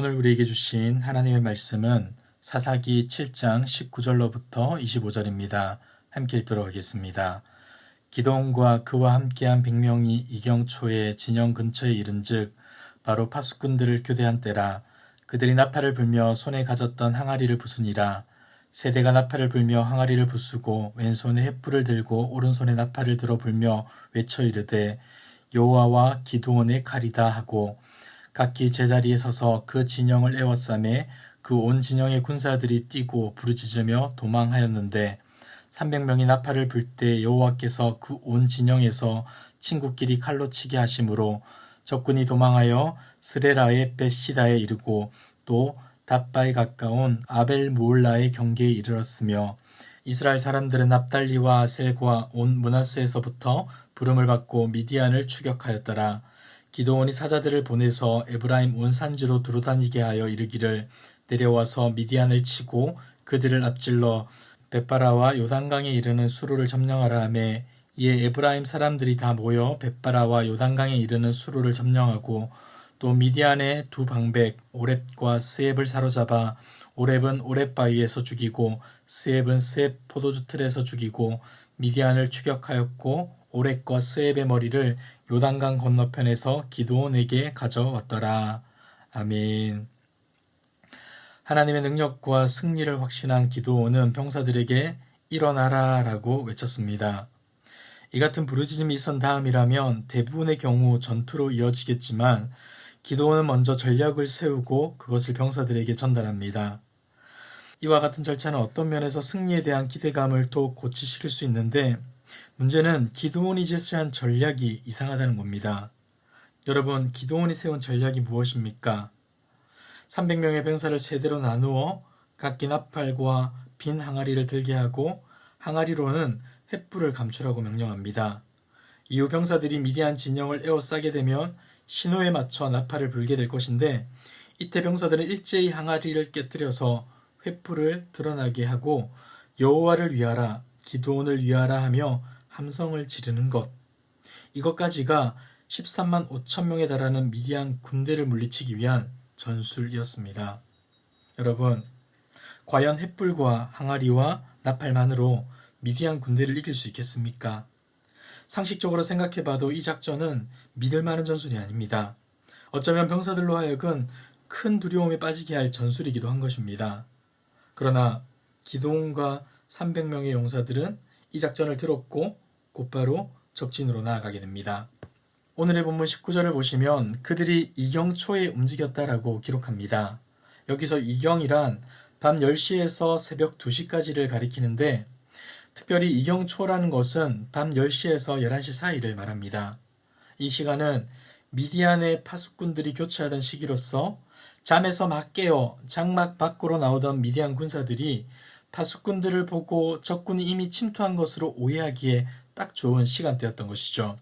오늘 우리에게 주신 하나님의 말씀은 사사기 7장 19절로부터 25절입니다. 함께 읽도록 하겠습니다. 기드온과 그와 함께한 100명이 이경초의 진영 근처에 이른즉 바로 파수꾼들을 교대한 때라. 그들이 나팔을 불며 손에 가졌던 항아리를 부수니라. 세대가 나팔을 불며 항아리를 부수고 왼손에 횃불을 들고 오른손에 나팔을 들어 불며 외쳐 이르되 여호와와 기드온의 칼이다 하고 각기 제자리에 서서 그 진영을 에워싸매 그 온 진영의 군사들이 뛰고 부르짖으며 도망하였는데 300명이 나팔을 불 때 여호와께서 그 온 진영에서 친구끼리 칼로 치게 하심으로 적군이 도망하여 스레라의 벳시다에 이르고 또 답바에 가까운 아벨 무올라의 경계에 이르렀으며 이스라엘 사람들은 납달리와 아셀과 온 므낫세에서부터 부름을 받고 미디안을 추격하였더라. 기드온이 사자들을 보내서 에브라임 온 산지로 두루다니게 하여 이르기를 내려와서 미디안을 치고 그들을 앞질러 벳바라와 요단강에 이르는 수로를 점령하라 하매 이에 에브라임 사람들이 다 모여 벳바라와 요단강에 이르는 수로를 점령하고 또 미디안의 두 방백 오렙과 스앱을 사로잡아 오렙은 오렙 바위에서 죽이고 스앱은 스앱 포도주 틀에서 죽이고 미디안을 추격하였고 오렙과 스앱의 머리를 요단강 건너편에서 기드온에게 가져왔더라. 아멘. 하나님의 능력과 승리를 확신한 기드온은 병사들에게 일어나라 라고 외쳤습니다. 이 같은 부르짖음이 있은 다음이라면 대부분의 경우 전투로 이어지겠지만 기드온은 먼저 전략을 세우고 그것을 병사들에게 전달합니다. 이와 같은 절차는 어떤 면에서 승리에 대한 기대감을 더 고취시킬 수 있는데 문제는 기드온이 제시한 전략이 이상하다는 겁니다. 여러분, 기드온이 세운 전략이 무엇입니까? 300명의 병사를 세대로 나누어 각기 나팔과 빈 항아리를 들게 하고 항아리로는 횃불을 감추라고 명령합니다. 이후 병사들이 미디안 진영을 에워싸게 되면 신호에 맞춰 나팔을 불게 될 것인데 이때 병사들은 일제히 항아리를 깨뜨려서 횃불을 드러나게 하고 여호와를 위하라, 기드온을 위하라 하며 함성을 지르는 것. 이것까지가 13만 5천 명에 달하는 미디안 군대를 물리치기 위한 전술이었습니다. 여러분, 과연 횃불과 항아리와 나팔만으로 미디안 군대를 이길 수 있겠습니까? 상식적으로 생각해봐도 이 작전은 믿을 만한 전술이 아닙니다. 어쩌면 병사들로 하여금 큰 두려움에 빠지게 할 전술이기도 한 것입니다. 그러나 기드온과 300명의 용사들은 이 작전을 들었고 곧바로 적진으로 나아가게 됩니다. 오늘의 본문 19절을 보시면 그들이 이경초에 움직였다라고 기록합니다. 여기서 이경이란 밤 10시에서 새벽 2시까지를 가리키는데 특별히 이경초라는 것은 밤 10시에서 11시 사이를 말합니다. 이 시간은 미디안의 파수꾼들이 교체하던 시기로서 잠에서 막 깨어 장막 밖으로 나오던 미디안 군사들이 파수꾼들을 보고 적군이 이미 침투한 것으로 오해하기에 딱 좋은 시간대였던 것이죠.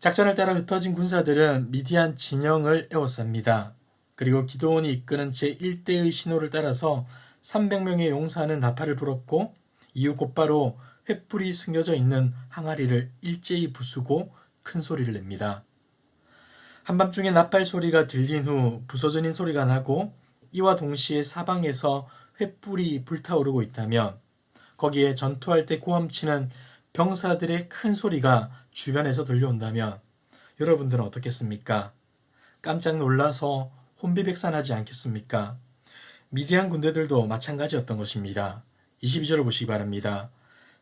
작전을 따라 흩어진 군사들은 미디안 진영을 에워쌉니다. 그리고 기드온이 이끄는 제1대의 신호를 따라서 300명의 용사는 나팔을 불었고 이후 곧바로 횃불이 숨겨져 있는 항아리를 일제히 부수고 큰 소리를 냅니다. 한밤중에 나팔 소리가 들린 후 부서지는 소리가 나고 이와 동시에 사방에서 횃불이 불타오르고 있다면 거기에 전투할 때 고함치는 병사들의 큰 소리가 주변에서 들려온다면 여러분들은 어떻겠습니까? 깜짝 놀라서 혼비백산하지 않겠습니까? 미디안 군대들도 마찬가지였던 것입니다. 22절을 보시기 바랍니다.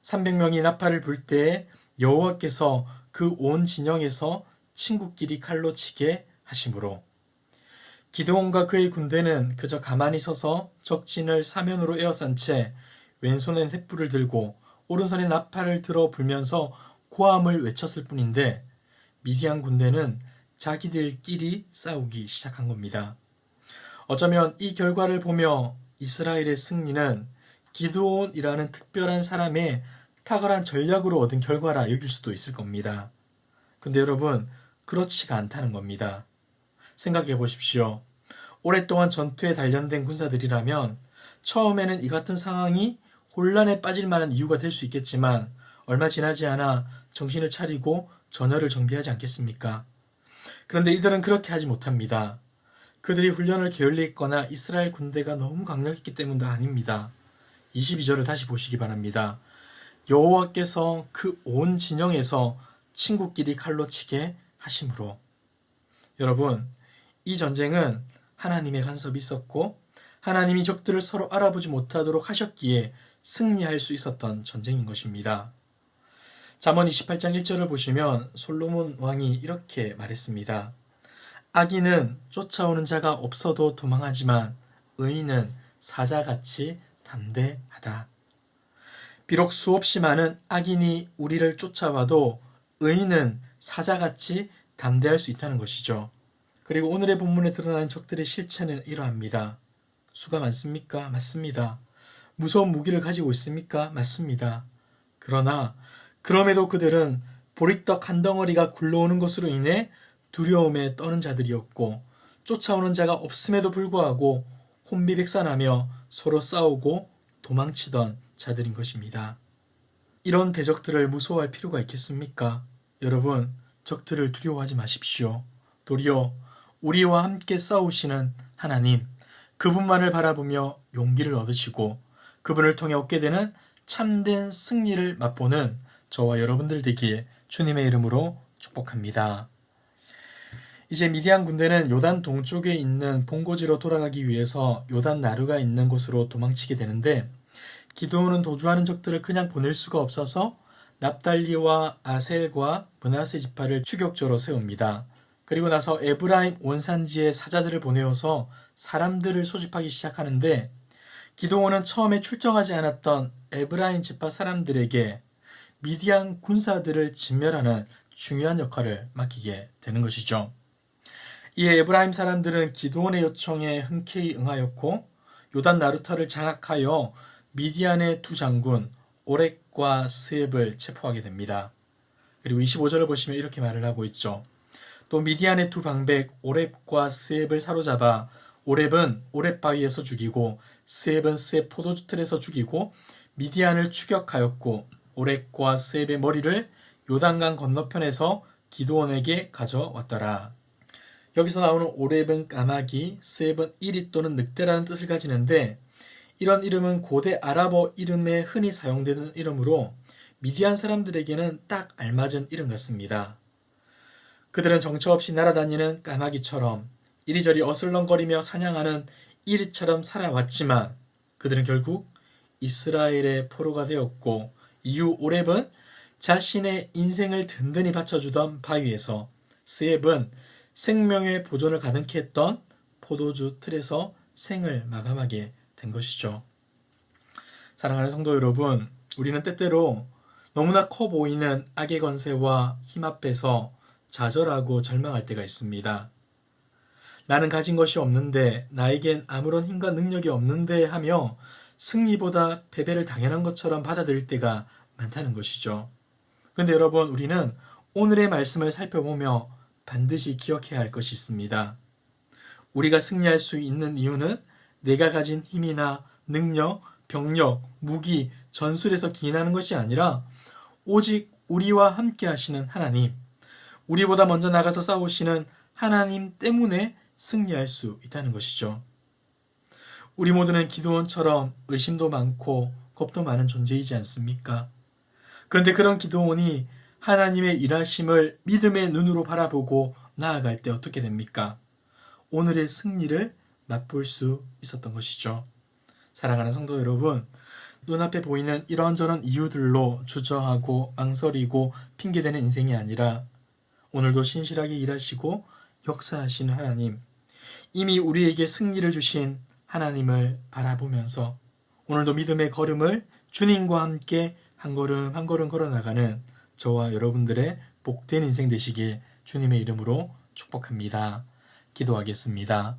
300명이 나팔을 불 때에 여호와께서 그 온 진영에서 친구끼리 칼로 치게 하심으로 기드온과 그의 군대는 그저 가만히 서서 적진을 사면으로 에워싼 채 왼손엔 횃불을 들고 오른손에 나팔을 들어 불면서 고함을 외쳤을 뿐인데 미디안 군대는 자기들끼리 싸우기 시작한 겁니다. 어쩌면 이 결과를 보며 이스라엘의 승리는 기드온이라는 특별한 사람의 탁월한 전략으로 얻은 결과라 여길 수도 있을 겁니다. 근데 여러분, 그렇지가 않다는 겁니다. 생각해 보십시오. 오랫동안 전투에 단련된 군사들이라면 처음에는 이 같은 상황이 혼란에 빠질 만한 이유가 될 수 있겠지만 얼마 지나지 않아 정신을 차리고 전열을 정비하지 않겠습니까? 그런데 이들은 그렇게 하지 못합니다. 그들이 훈련을 게을리 했거나 이스라엘 군대가 너무 강력했기 때문도 아닙니다. 22절을 다시 보시기 바랍니다. 여호와께서 그 온 진영에서 친구끼리 칼로 치게 하심으로. 여러분, 이 전쟁은 하나님의 간섭이 있었고 하나님이 적들을 서로 알아보지 못하도록 하셨기에 승리할 수 있었던 전쟁인 것입니다. 잠언 28장 1절을 보시면 솔로몬 왕이 이렇게 말했습니다. 악인은 쫓아오는 자가 없어도 도망하지만 의인은 사자같이 담대하다. 비록 수없이 많은 악인이 우리를 쫓아와도 의인은 사자같이 담대할 수 있다는 것이죠. 그리고 오늘의 본문에 드러나는 적들의 실체는 이러합니다. 수가 많습니까? 맞습니다. 무서운 무기를 가지고 있습니까? 맞습니다. 그러나 그럼에도 그들은 보리떡 한 덩어리가 굴러오는 것으로 인해 두려움에 떠는 자들이었고 쫓아오는 자가 없음에도 불구하고 혼비백산하며 서로 싸우고 도망치던 자들인 것입니다. 이런 대적들을 무서워할 필요가 있겠습니까? 여러분, 적들을 두려워하지 마십시오. 도리어 우리와 함께 싸우시는 하나님, 그분만을 바라보며 용기를 얻으시고 그분을 통해 얻게 되는 참된 승리를 맛보는 저와 여러분들 되길 주님의 이름으로 축복합니다. 이제 미디안 군대는 요단 동쪽에 있는 본고지로 돌아가기 위해서 요단 나루가 있는 곳으로 도망치게 되는데 기드온은 도주하는 적들을 그냥 보낼 수가 없어서 납달리와 아셀과 므낫세 지파를 추격저로 세웁니다. 그리고 나서 에브라임 원산지에 사자들을 보내어서 사람들을 소집하기 시작하는데 기드온은 처음에 출정하지 않았던 에브라임 지파 사람들에게 미디안 군사들을 진멸하는 중요한 역할을 맡기게 되는 것이죠. 이에 에브라임 사람들은 기드온의 요청에 흔쾌히 응하였고 요단 나루터를 장악하여 미디안의 두 장군 오렉과 스앱을 체포하게 됩니다. 그리고 25절을 보시면 이렇게 말을 하고 있죠. 또 미디안의 두 방백 오렙과 스앱을 사로잡아 오렙은 오렙 바위에서 죽이고 스앱은 스앱 포도주 틀에서 죽이고 미디안을 추격하였고 오렙과 스앱의 머리를 요단강 건너편에서 기드온에게 가져왔더라. 여기서 나오는 오렙은 까마귀, 스앱은 이리 또는 늑대라는 뜻을 가지는데 이런 이름은 고대 아랍어 이름에 흔히 사용되는 이름으로 미디안 사람들에게는 딱 알맞은 이름 같습니다. 그들은 정처 없이 날아다니는 까마귀처럼 이리저리 어슬렁거리며 사냥하는 이리처럼 살아왔지만 그들은 결국 이스라엘의 포로가 되었고 이후 오렙은 자신의 인생을 든든히 바쳐주던 바위에서 스앱은 생명의 보존을 가능케 했던 포도주 틀에서 생을 마감하게 된 것이죠. 사랑하는 성도 여러분, 우리는 때때로 너무나 커 보이는 악의 권세와 힘 앞에서 좌절하고 절망할 때가 있습니다. 나는 가진 것이 없는데, 나에겐 아무런 힘과 능력이 없는데 하며 승리보다 패배를 당연한 것처럼 받아들일 때가 많다는 것이죠. 그런데 여러분, 우리는 오늘의 말씀을 살펴보며 반드시 기억해야 할 것이 있습니다. 우리가 승리할 수 있는 이유는 내가 가진 힘이나 능력, 병력, 무기, 전술에서 기인하는 것이 아니라 오직 우리와 함께 하시는 하나님, 우리보다 먼저 나가서 싸우시는 하나님 때문에 승리할 수 있다는 것이죠. 우리 모두는 기드온처럼 의심도 많고 겁도 많은 존재이지 않습니까? 그런데 그런 기드온이 하나님의 일하심을 믿음의 눈으로 바라보고 나아갈 때 어떻게 됩니까? 오늘의 승리를 맛볼 수 있었던 것이죠. 사랑하는 성도 여러분, 눈앞에 보이는 이런저런 이유들로 주저하고 망설이고 핑계대는 인생이 아니라 오늘도 신실하게 일하시고 역사하시는 하나님, 이미 우리에게 승리를 주신 하나님을 바라보면서 오늘도 믿음의 걸음을 주님과 함께 한 걸음 한 걸음 걸어나가는 저와 여러분들의 복된 인생 되시길 주님의 이름으로 축복합니다. 기도하겠습니다.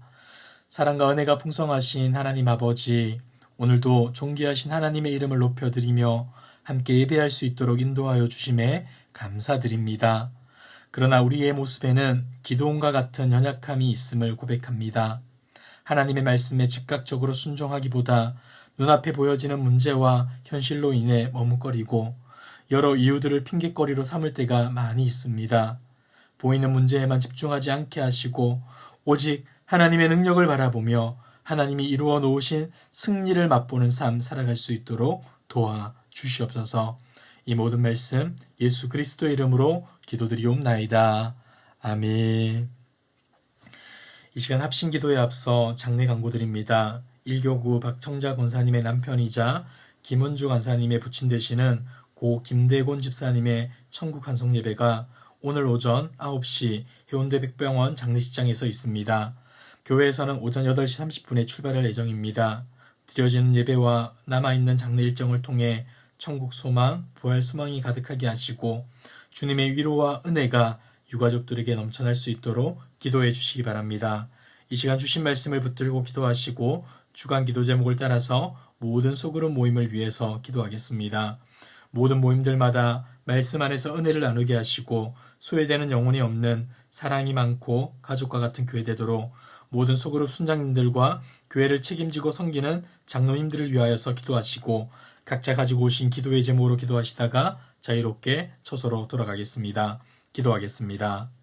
사랑과 은혜가 풍성하신 하나님 아버지, 오늘도 존귀하신 하나님의 이름을 높여드리며 함께 예배할 수 있도록 인도하여 주심에 감사드립니다. 그러나 우리의 모습에는 기드온과 같은 연약함이 있음을 고백합니다. 하나님의 말씀에 즉각적으로 순종하기보다 눈앞에 보여지는 문제와 현실로 인해 머뭇거리고 여러 이유들을 핑계거리로 삼을 때가 많이 있습니다. 보이는 문제에만 집중하지 않게 하시고 오직 하나님의 능력을 바라보며 하나님이 이루어 놓으신 승리를 맛보는 삶 살아갈 수 있도록 도와주시옵소서. 이 모든 말씀 예수 그리스도의 이름으로 기도드리옵나이다. 아멘. 이 시간 합심기도에 앞서 장례 광고드립니다. 1교구 박청자 권사님의 남편이자 김은주 간사님의 부친 되시는 고 김대곤 집사님의 천국 환송 예배가 오늘 오전 9시 해운대 백병원 장례식장에서 있습니다. 교회에서는 오전 8시 30분에 출발할 예정입니다. 드려지는 예배와 남아있는 장례 일정을 통해 천국 소망, 부활 소망이 가득하게 하시고 주님의 위로와 은혜가 유가족들에게 넘쳐날 수 있도록 기도해 주시기 바랍니다. 이 시간 주신 말씀을 붙들고 기도하시고 주간 기도 제목을 따라서 모든 소그룹 모임을 위해서 기도하겠습니다. 모든 모임들마다 말씀 안에서 은혜를 나누게 하시고 소외되는 영혼이 없는 사랑이 많고 가족과 같은 교회 되도록 모든 소그룹 순장님들과 교회를 책임지고 섬기는 장로님들을 위하여서 기도하시고 각자 가지고 오신 기도의 제목으로 기도하시다가 자유롭게 처소로 돌아가겠습니다. 기도하겠습니다.